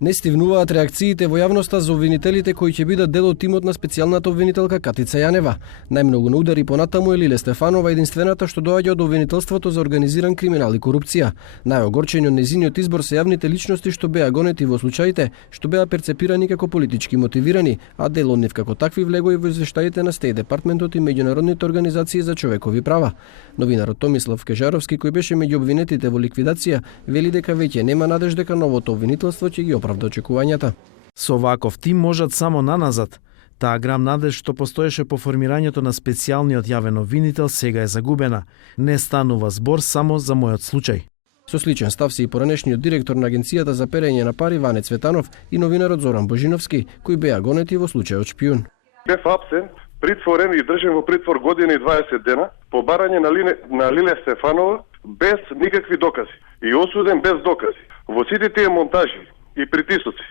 Не стивнуваат реакциите во јавноста за обвинителите кои ќе бидат дел од тимот на специјалната обвинителка Катица Јанева. Најмногу на удари понатаму е Лиле Стефанова, единствената што доаѓа од обвинителството за организиран криминал и корупција. Најогорчени од незиниот избор се јавните личности што беа гонети во случаите што беа перцепирани како политички мотивирани, а дел од нив како такви влегоа и во извештаите на Стеј департментот и меѓународните организации за човекови права. Новинарот Томислав Кежаровски, кој беше меѓу обвинетите во ликвидација, вели дека веќе нема надеж дека новото обвинителство ќе ги оправда очекувањата. Со ваков тим можат само наназад. Таа грам надеж што постоеше по формирањето на специјалниот јавен обвинител сега е загубена. Не станува збор само за мојот случај. Со сличен став се и поранешниот директор на Агенцијата за перење на пари Ване Цветанов и новинарот Зоран Божиновски, кои беа гонети во случајот шпион. Бев апсен, притворен и држен во притвор година и 20 дена по барање на Лиле Стефанова без никакви докази и осуден без докази. Во сите тие монтажи и притисоци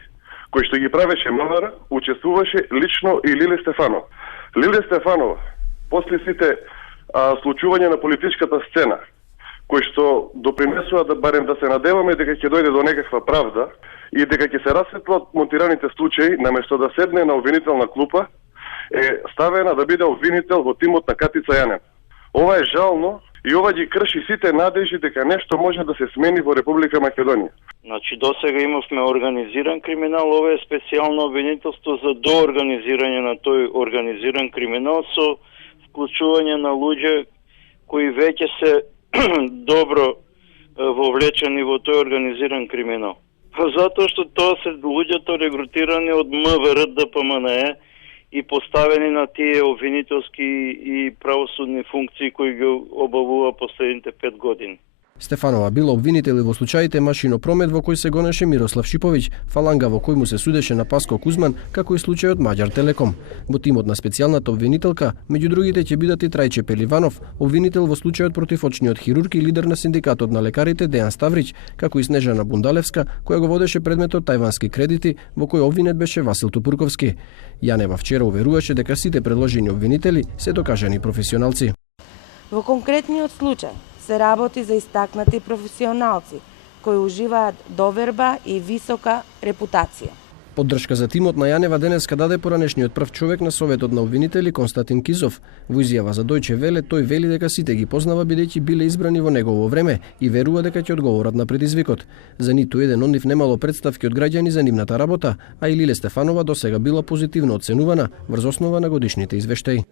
кои што ги правеше МВР, учествуваше лично и Лиле Стефанова. Лиле Стефанова, после сите случувања на политичката сцена, кои што допринесува да барем да се надеваме дека ќе дојде до некаква правда и дека ќе се расветлат монтираните случаи, наместо да седне на обвинителна клупа, е ставена да биде обвинител во тимот на Катица Јанева. Ова е жално и ова ги крши сите надежи дека нешто може да се смени во Република Македонија. Значи, досега имавме организиран криминал, ова е специјално обвинителство за доорганизирање на тој организиран криминал со вклучување на луѓе кои веќе се добро вовлечени во тој организиран криминал. Затоа што тоа се луѓето регрутирани од МВР, ДПМНЕ и поставени на тие обвинителски и правосудни функции кои ги обавува последните 5 години. Стефанова била обвинител и во случаите машино промет во кој се гонеше Мирослав Шиповиќ, фаланга во кој му се судеше на Паско Кузман, како и случајот Маѓар Телеком. Во тимот на специјалната обвинителка, меѓу другите ќе бидат и Трајче Пеливанов, обвинител во случајот против очниот хирург и лидер на синдикатот на лекарите Дејан Ставрич, како и Снежана Бундалевска, која го водеше предметот тајвански кредити, во кој обвинет беше Васил Тупурковски. Јанева вчера уверуваше дека сите предложени обвинители се докажани професионалци. Во конкретниот случај се работи за истакнати професионалци кои уживаат доверба и висока репутација. Поддршка за тимот на Јанева денеска даде поранешниот прв човек на Советот на обвинители Константин Кизов. Во изјава за Дојче Веле тој вели дека сите ги познава бидејќи биле избрани во негово време и верува дека ќе одговорат на предизвикот. За ниту еден од нив немало представки од граѓани за нивната работа, а и Лиле Стефанова досега била позитивно оценувана врз основа на годишните извештаи.